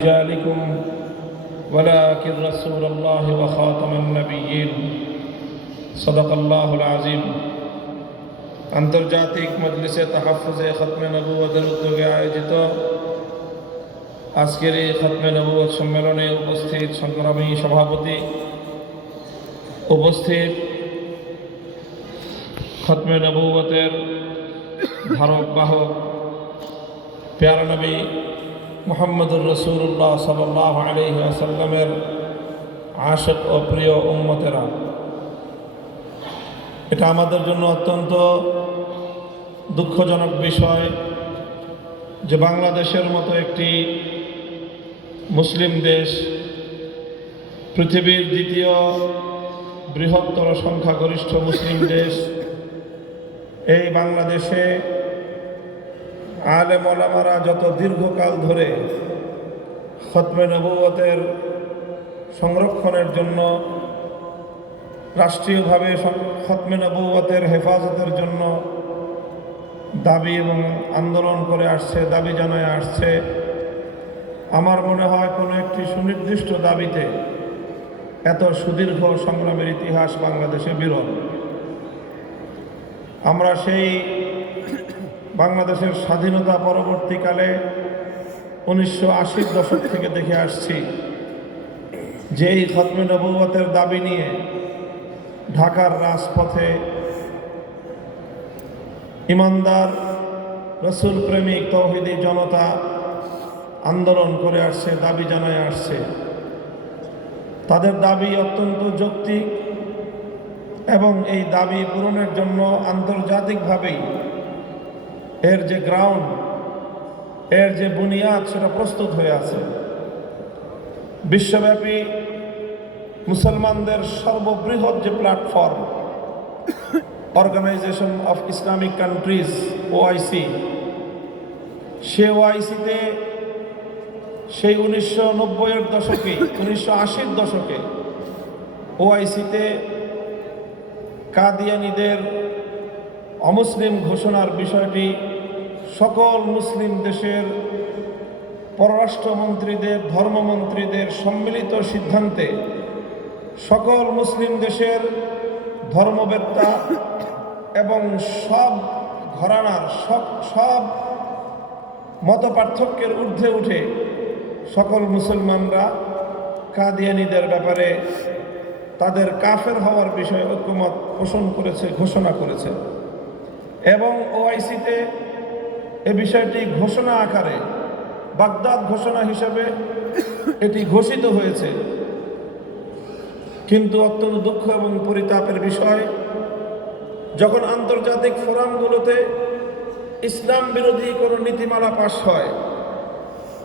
رجالكم ولكن رسول الله وخاتم النبيين صدق الله العظيم আন্তর্জাতিক মজলিসে তাহাফুজে খতমে নবুয়তের উদ্যোগে আয়োজিত আজকের এই খতমে নবুয়ত সম্মেলনে উপস্থিত সংগ্রামী সভাপতি উপস্থিত খতমে নবুয়তের ধারক বাহক পেয়ারা নবী মোহাম্মদুর রসুল্লাহ সাল্লাহ আলহি আসাল্লামের আশক ও প্রিয় উম্মতেরা। এটা আমাদের জন্য অত্যন্ত দুঃখজনক বিষয় যে বাংলাদেশের মতো একটি মুসলিম দেশ পৃথিবীর দ্বিতীয় বৃহত্তর সংখ্যাগরিষ্ঠ মুসলিম দেশ এই বাংলাদেশে আলেম মলামারা যত দীর্ঘকাল ধরে খতমে নবুয়তের সংরক্ষণের জন্য, রাষ্ট্রীয়ভাবে খতমে নবুয়তের হেফাজতের জন্য দাবি এবং আন্দোলন করে আসছে, দাবি জানায় আসছে। আমার মনে হয় কোনো একটি সুনির্দিষ্ট দাবিতে এত সুদীর্ঘ সংগ্রামের ইতিহাস বাংলাদেশে বিরল। আমরা সেই বাংলাদেশের স্বাধীনতা পরবর্তীকালে উনিশশো আশির দশক থেকে দেখে আসছি যে এই খতমে নবুয়তের দাবি নিয়ে ঢাকার রাজপথে ইমানদার, রসুল প্রেমিক, তৌহিদি জনতা আন্দোলন করে আসছে, দাবি জানায় আসছে। তাদের দাবি অত্যন্ত যৌক্তিক এবং এই দাবি পূরণের জন্য আন্তর্জাতিকভাবেই এর যে গ্রাউন্ড এর যে বুনিয়াদ সেটা প্রস্তুত হয়ে আছে। বিশ্বব্যাপী মুসলমানদের সর্ববৃহৎ যে platform organisation of Islamic countries OIC সে ওআইসিতে সেই উনিশশো নব্বইয়ের দশকে, উনিশশো আশির দশকে ওআইসিতে কাদিয়ানিদের অমুসলিম ঘোষণার বিষয়টি সকল মুসলিম দেশের পররাষ্ট্রমন্ত্রীদের, ধর্মমন্ত্রীদের সম্মিলিত সিদ্ধান্তে সকল মুসলিম দেশের ধর্মবেত্তা এবং সব ঘরানার সব সব মত পার্থক্যের ঊর্ধ্বে উঠে সকল মুসলমানরা কাদিয়ানিদের ব্যাপারে তাদের কাফের হওয়ার বিষয়ে ঐক্যমত পোষণ করেছে, ঘোষণা করেছে। এবং ওআইসিতে এ বিষয়টি ঘোষণা আকারে, বাগদাদ ঘোষণা হিসেবে এটি ঘোষিত হয়েছে। কিন্তু অত্যন্ত দুঃখ এবং পরিতাপের বিষয়, যখন আন্তর্জাতিক ফোরামগুলোতে ইসলাম বিরোধী কোনো নীতিমালা পাশ হয়,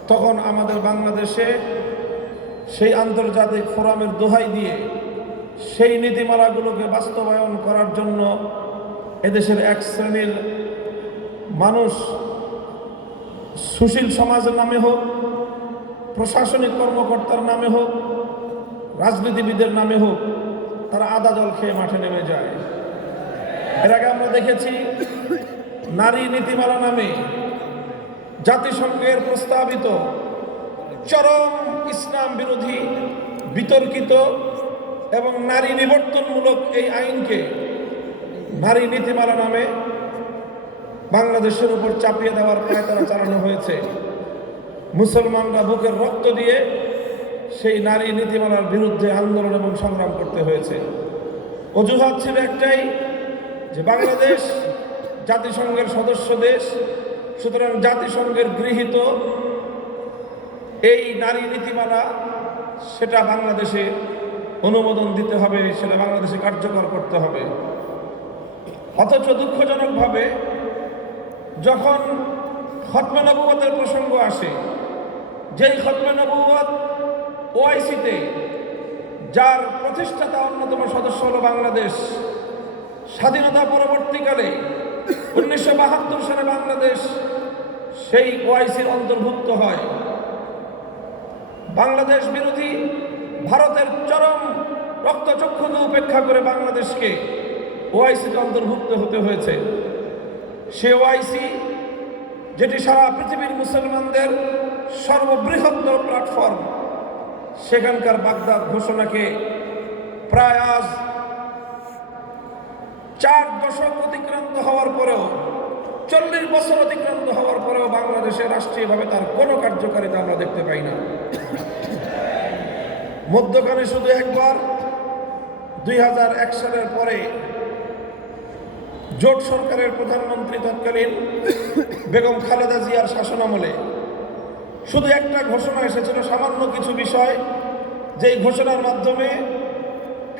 তখন আমাদের বাংলাদেশে সেই আন্তর্জাতিক ফোরামের দোহাই দিয়ে সেই নীতিমালাগুলোকে বাস্তবায়ন করার জন্য এদেশের এক শ্রেণির মানুষ সুশীল সমাজের নামে হোক, প্রশাসনিক কর্মকর্তার নামে হোক, রাজনীতিবিদের নামে হোক, তারা আদা জল খেয়ে মাঠে নেমে যায়। এর আগে আমরা দেখেছি নারী নীতিমালা নামে জাতিসংঘের প্রস্তাবিত চরম ইসলাম বিরোধী, বিতর্কিত এবং নারী নিবর্তনমূলক এই আইনকে নারী নীতিমালা নামে বাংলাদেশের উপর চাপিয়ে দেওয়ার পায়তারা চালানো হয়েছে। মুসলমানরা বুকের রক্ত দিয়ে সেই নারী নীতিমালার বিরুদ্ধে আন্দোলন এবং সংগ্রাম করতে হয়েছে। অজুহাত ছিল একটাই যে বাংলাদেশ জাতিসংঘের সদস্য দেশ, সুতরাং জাতিসংঘের গৃহীত এই নারী নীতিমালা, সেটা বাংলাদেশে অনুমোদন দিতে হবে, সেটা বাংলাদেশে কার্যকর করতে হবে। অথচ দুঃখজনকভাবে যখন খতমে নবুয়তের প্রসঙ্গ আসে, যেই খতমে নবুয়ত ওআইসিতে, যার প্রতিষ্ঠাতা অন্যতম সদস্য হলো বাংলাদেশ, স্বাধীনতা পরবর্তীকালে উনিশশো বাহাত্তর সালে বাংলাদেশ সেই ওআইসির অন্তর্ভুক্ত হয়। বাংলাদেশ বিরোধী ভারতের চরম রক্তচক্ষুকে উপেক্ষা করে বাংলাদেশকে ওআইসিতে অন্তর্ভুক্ত হতে হয়েছে। সে ওআইসি, যেটি সারা পৃথিবীর মুসলমানদের সর্ববৃহত্তর প্ল্যাটফর্ম, সেখানকার বাগদাদ ঘোষণাকে প্রায় আজ চার দশক অতিক্রান্ত হওয়ার পরেও, চল্লিশ বছর অতিক্রান্ত হওয়ার পরেও বাংলাদেশে রাষ্ট্রীয়ভাবে তার কোনো কার্যকারিতা আমরা দেখতে পাই না। মধ্যখানে শুধু একবার, দুই হাজার এক সালের পরে জোট সরকারের প্রধানমন্ত্রী তৎকালীন বেগম খালেদা জিয়ার শাসনামলে শুধু একটা ঘোষণা এসেছিল, সামান্য কিছু বিষয়, যেই ঘোষণার মাধ্যমে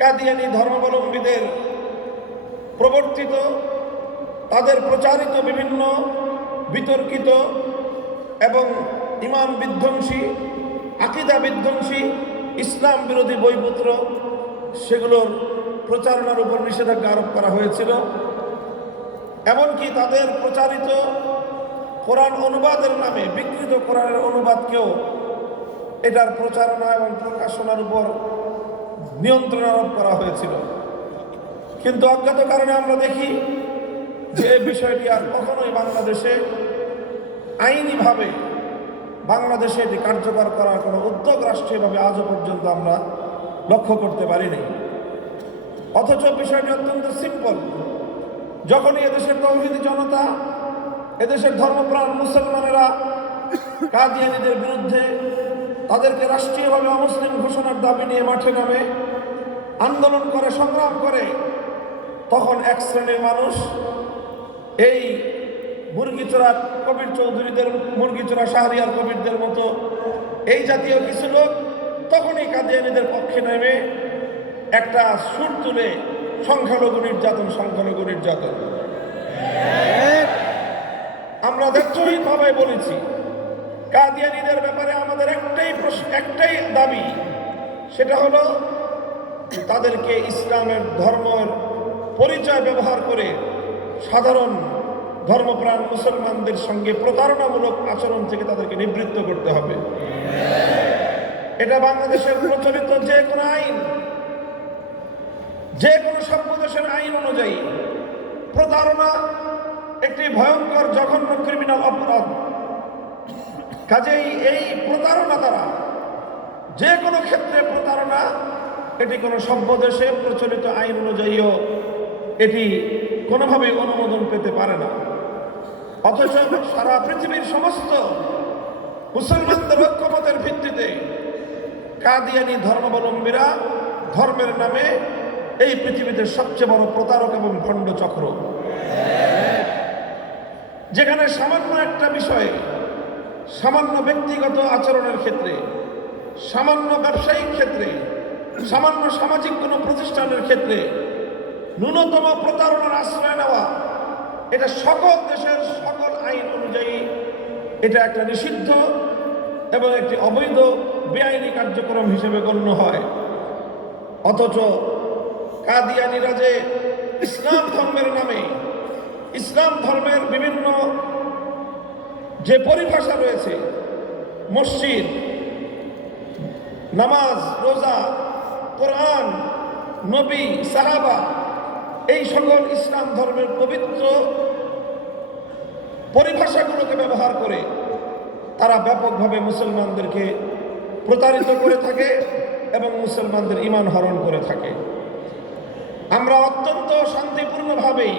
কাদিয়ানি ধর্মাবলম্বীদের প্রবর্তিত, তাদের প্রচারিত বিভিন্ন বিতর্কিত এবং ইমান বিধ্বংসী, আকিদা বিধ্বংসী, ইসলাম বিরোধী বইপত্র, সেগুলোর প্রচারণার উপর নিষেধাজ্ঞা আরোপ করা হয়েছিল। এমনকি তাদের প্রচারিত কোরআন অনুবাদের নামে, বিকৃত কোরআনের অনুবাদকেও এটার প্রচারণা এবং প্রকাশনার উপর নিয়ন্ত্রণ আরোপ করা হয়েছিল। কিন্তু অজ্ঞাত কারণে আমরা দেখি যে এই বিষয়টি আর কখনোই বাংলাদেশে আইনিভাবে বাংলাদেশে এটি কার্যকর করার কোনো উদ্যোগ রাষ্ট্রীয়ভাবে আজও পর্যন্ত আমরা লক্ষ্য করতে পারিনি। অথচ বিষয়টি অত্যন্ত সিম্পল যখনই এদেশের তৌহিদি জনতা, এদেশের ধর্মপ্রাণ মুসলমানেরা কাদিয়ানিদের বিরুদ্ধে তাদেরকে রাষ্ট্রীয়ভাবে অমুসলিম ঘোষণার দাবি নিয়ে মাঠে নামে, আন্দোলন করে, সংগ্রাম করে, তখন এক শ্রেণির মানুষ এই মুরগিচোরা কবির চৌধুরীদের, মুরগিচোরা শাহরিয়ার কবিরদের মতো এই জাতীয় কিছু লোক তখনই কাদিয়ানিদের পক্ষে নেমে একটা সুর তুলে সংখ্যালঘু নির্যাতন সংখ্যালঘু নির্যাতন। আমরা ভাবে বলেছি, কাদিয়ানিদের ব্যাপারে আমাদের একটাই প্রশ্ন, একটাই দাবি, সেটা হলো তাদেরকে ইসলামের ধর্মের পরিচয় ব্যবহার করে সাধারণ ধর্মপ্রাণ মুসলমানদের সঙ্গে প্রতারণামূলক আচরণ থেকে তাদেরকে নিবৃত্ত করতে হবে। এটা বাংলাদেশের প্রচলিত যে কোনো আইন যে কোনো সভ্য দেশের আইন অনুযায়ী প্রতারণা একটি ভয়ঙ্কর, জঘন্য ক্রিমিনাল অপরাধ। কাজেই এই প্রতারণা দ্বারা যে কোনো ক্ষেত্রে প্রতারণা, এটি কোনো সভ্য দেশে প্রচলিত আইন অনুযায়ীও এটি কোনোভাবেই অনুমোদন পেতে পারে না। অথচ সারা পৃথিবীর সমস্ত মুসলমানদের ঐক্যমতের ভিত্তিতে কাদিয়ানি ধর্মাবলম্বীরা ধর্মের নামে এই পৃথিবীতে সবচেয়ে বড় প্রতারক এবং ভণ্ড চক্র। যেখানে সামান্য একটা বিষয়ে, সামান্য ব্যক্তিগত আচরণের ক্ষেত্রে, সামান্য ব্যবসায়িক ক্ষেত্রে, সামান্য সামাজিক কোনো প্রতিষ্ঠানের ক্ষেত্রে ন্যূনতম প্রতারণার আশ্রয় নেওয়া, এটা সকল দেশের সকল আইন অনুযায়ী এটা একটা নিষিদ্ধ এবং একটি অবৈধ বেআইনি কার্যক্রম হিসেবে গণ্য হয়। অথচ কাদিয়ানিরা যে ইসলাম ধর্মের নামে, ইসলাম ধর্মের বিভিন্ন যে পরিভাষা রয়েছে, মসজিদ, নামাজ, রোজা, কোরআন, নবী, সাহাবা, এই সকল ইসলাম ধর্মের পবিত্র পরিভাষাগুলোকে ব্যবহার করে তারা ব্যাপকভাবে মুসলমানদেরকে প্রতারিত করে থাকে এবং মুসলমানদের ইমান হরণ করে থাকে। আমরা অত্যন্ত শান্তিপূর্ণভাবেই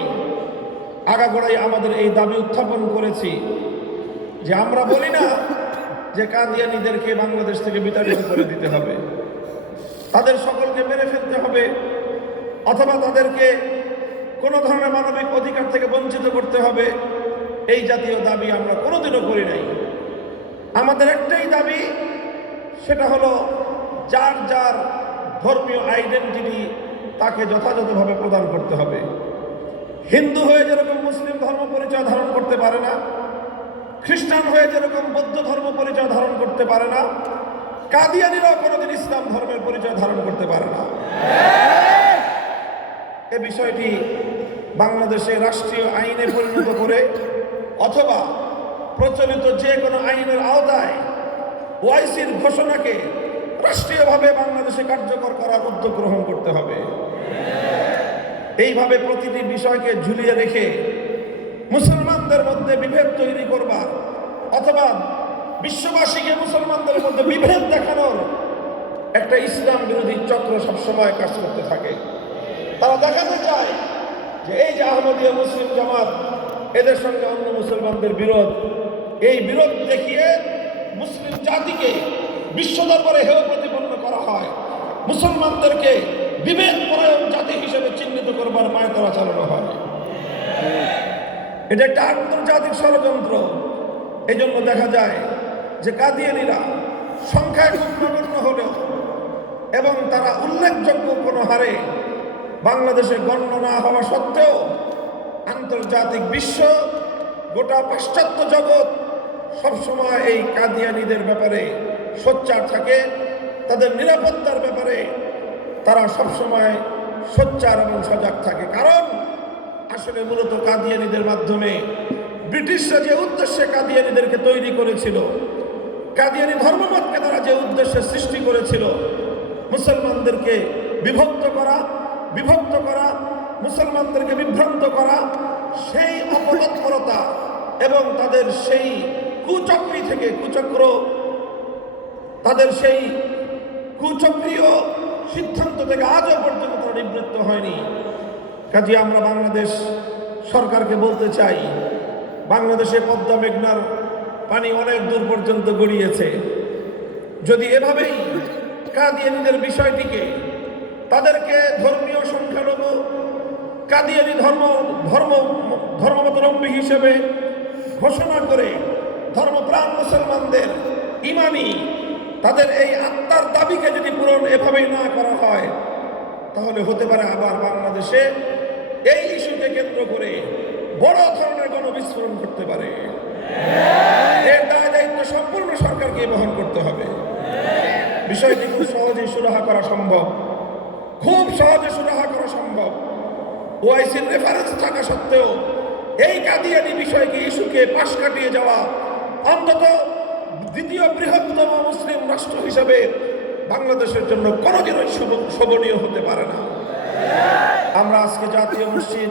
আগাগোড়াই আমাদের এই দাবি উত্থাপন করেছি যে আমরা বলি না যে কাদিয়ানিদেরকে বাংলাদেশ থেকে বিতাড়িত করে দিতে হবে। তাদের সকলকে মেরে ফেলতে হবে অথবা তাদেরকে কোনো ধরনের মানবিক অধিকার থেকে বঞ্চিত করতে হবে, এই জাতীয় দাবি আমরা কোনোদিনও করি নাই। আমাদের একটাই দাবি, সেটা হলো যার যার ধর্মীয় আইডেন্টিটি তাকে যথাযথভাবে প্রদান করতে হবে। হিন্দু হয়ে যেরকম মুসলিম ধর্ম পরিচয় ধারণ করতে পারে না, খ্রিস্টান হয়ে যেরকম বৌদ্ধ ধর্ম পরিচয় ধারণ করতে পারে না, কাদিয়ানিরাও কোনোদিন ইসলাম ধর্মের পরিচয় ধারণ করতে পারে না। এ বিষয়টি বাংলাদেশে রাষ্ট্রীয় আইনে পরিণত করে অথবা প্রচলিত যে কোনো আইনের আওতায় ওয়াইসির ঘোষণাকে রাষ্ট্রীয়ভাবে বাংলাদেশে কার্যকর করার উদ্যোগ গ্রহণ করতে হবে। এইভাবে প্রতিটি বিষয়কে ঝুলিয়ে রেখে মুসলমানদের মধ্যে বিভেদ তৈরি করবার অথবা বিশ্ববাসীকে মুসলমানদের মধ্যে বিভেদ দেখানোর একটা ইসলাম বিরোধী চক্র সবসময় কাজ করতে থাকে। তারা দেখাতে চায় যে এই যে আহমদীয় মুসলিম জামাত, এদের সঙ্গে অন্য মুসলমানদের বিরোধ, এই বিরোধ দেখিয়ে মুসলিম জাতিকে বিশ্ব দরবারে হেয় প্রতিপন্ন করা হয়। মুসলমানদেরকে বিভেদ পরায়ণ জাতি হিসেবে চিহ্নিত করবার পায়তারা চালানো হয়। এটা একটা আন্তর্জাতিক ষড়যন্ত্র। এই জন্য দেখা যায় যে কাদিয়ানিরা সংখ্যায় খুব নগণ্য হলেও এবং তারা উল্লেখযোগ্য কোনো হারে বাংলাদেশে গণ্য না হওয়া সত্ত্বেও আন্তর্জাতিক বিশ্ব, গোটা পাশ্চাত্য জগৎ সবসময় এই কাদিয়ানিদের ব্যাপারে সোচ্চার থাকে, তাদের নিরাপত্তার ব্যাপারে তারা সবসময় সোচ্চার এবং সজাগ থাকে। কারণ আসলে মূলত কাদিয়ানিদের মাধ্যমে ব্রিটিশরা যে উদ্দেশ্যে কাদিয়ানিদেরকে তৈরি করেছিল, কাদিয়ানি ধর্মমতকে তারা যে উদ্দেশ্যে সৃষ্টি করেছিল, মুসলমানদেরকে বিভক্ত করা বিভক্ত করা, মুসলমানদেরকে বিভ্রান্ত করা, সেই অপতৎপরতা এবং তাদের সেই কুচক্রি থেকে কুচক্র, তাদের সেই কুচক্রীয় সিদ্ধান্ত থেকে আজও পর্যন্ত নিবৃত্ত হয়নি। কাজে আমরা বাংলাদেশ সরকারকে বলতে চাই, বাংলাদেশে পদ্মা মেঘনার পানি অনেক দূর পর্যন্ত গড়িয়েছে। যদি এভাবেই কাদিয়ানিদের বিষয়টিকে তাদেরকে ধর্মীয় সংখ্যালঘু কাদিয়ানি ধর্ম ধর্ম ধর্মাবলম্বী হিসেবে ঘোষণা করে ধর্মপ্রাণ মুসলমানদের ইমানি তাদের এই আত্মার দাবিকে যদি পূরণ এভাবেই না করা হয়, তাহলে হতে পারে আবার বাংলাদেশে এই ইস্যুকে কেন্দ্র করে বড় ধরনের গণবিস্ফোরণ করতে পারে। এর দায় দায়িত্ব সম্পূর্ণ সরকারকে বহন করতে হবে। বিষয়টি খুব সহজেই সুরাহা করা সম্ভব। খুব সহজে সুরাহা করা সম্ভব। ওআইসির রেফারেন্স থাকা সত্ত্বেও এই কাদিয়ানি বিষয়কে ইস্যুকে পাশ কাটিয়ে যাওয়া অন্তত দ্বিতীয় বৃহত্তম মুসলিম রাষ্ট্র হিসাবে বাংলাদেশের জন্য কোনোদিনই শোভনীয় হতে পারে না। আমরা আজকে জাতীয় মসজিদ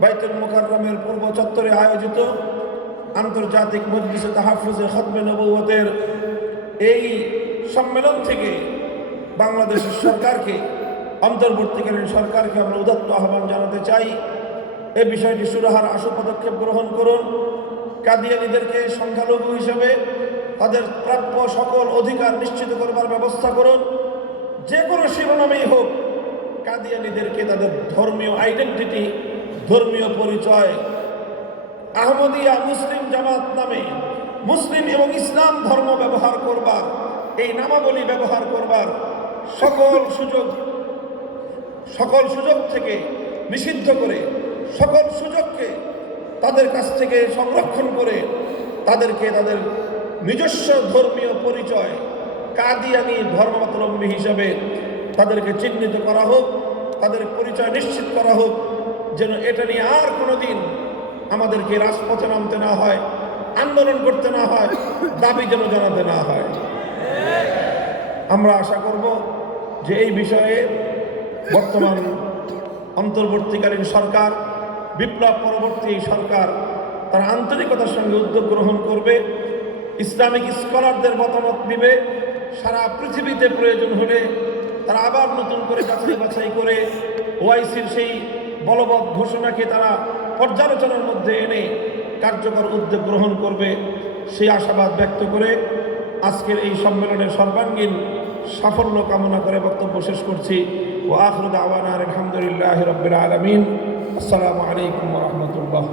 বাইতুল মুকাররমের পূর্ব চত্বরে আয়োজিত আন্তর্জাতিক মজলিসে তাহাফুজে খতমে নবুয়তের এই সম্মেলন থেকে বাংলাদেশের সরকারকে, অন্তর্বর্তীকালীন সরকারকে আমরা উদাত্ত আহ্বান জানাতে চাই। এ বিষয়টি সুরাহার আশু পদক্ষেপ গ্রহণ করুন। কাদিয়ানিদেরকে সংখ্যালঘু হিসেবে তাদের প্রাপ্য সকল অধিকার নিশ্চিত করবার ব্যবস্থা করুন। যে কোনো শিরোনামেই হোক, কাদিয়ানিদেরকে তাদের ধর্মীয় আইডেন্টিটি ধর্মীয় পরিচয়, আহমদিয়া মুসলিম জামাত নামে মুসলিম এবং ইসলাম ধর্ম ব্যবহার করবার, এই নামাবলী ব্যবহার করবার সকল সুযোগ সকল সুযোগ থেকে নিষিদ্ধ করে, সকল সুযোগকে তাদের কাছ থেকে সংরক্ষণ করে, তাদেরকে তাদের নিজস্ব ধর্মীয় পরিচয়, কাদিয়ানি ধর্মাবলম্বী হিসাবে তাদেরকে চিহ্নিত করা হোক, তাদের পরিচয় নিশ্চিত করা হোক, যেন এটা নিয়ে আর কোনোদিন আমাদেরকে রাজপথে নামতে না হয়, আন্দোলন করতে না হয়, দাবি যেন জানাতে না হয়। আমরা আশা করব যে এই বিষয়ে বর্তমান অন্তর্বর্তীকালীন সরকার, বিপ্লব পরবর্তী সরকার তার আন্তরিকতার সঙ্গে উদ্যোগ গ্রহণ করবে। ইসলামিক স্কলারদের মতামত দিবে, সারা পৃথিবীতে প্রয়োজন হলে তারা আবার নতুন করে যাচাই বাছাই করে ওআইসির সেই বলবৎ ঘোষণাকে তারা পর্যালোচনার মধ্যে এনে কার্যকর উদ্যোগ গ্রহণ করবে, সেই আশাবাদ ব্যক্ত করে আজকের এই সম্মেলনের সর্বাঙ্গীন সাফল্য কামনা করে বক্তব্য শেষ করছি। ও আখরুদ আওয়ান আলহামদুলিল্লাহ রবিল আলমিন। আসসালামু আলাইকুম রহমতুল্লাহ।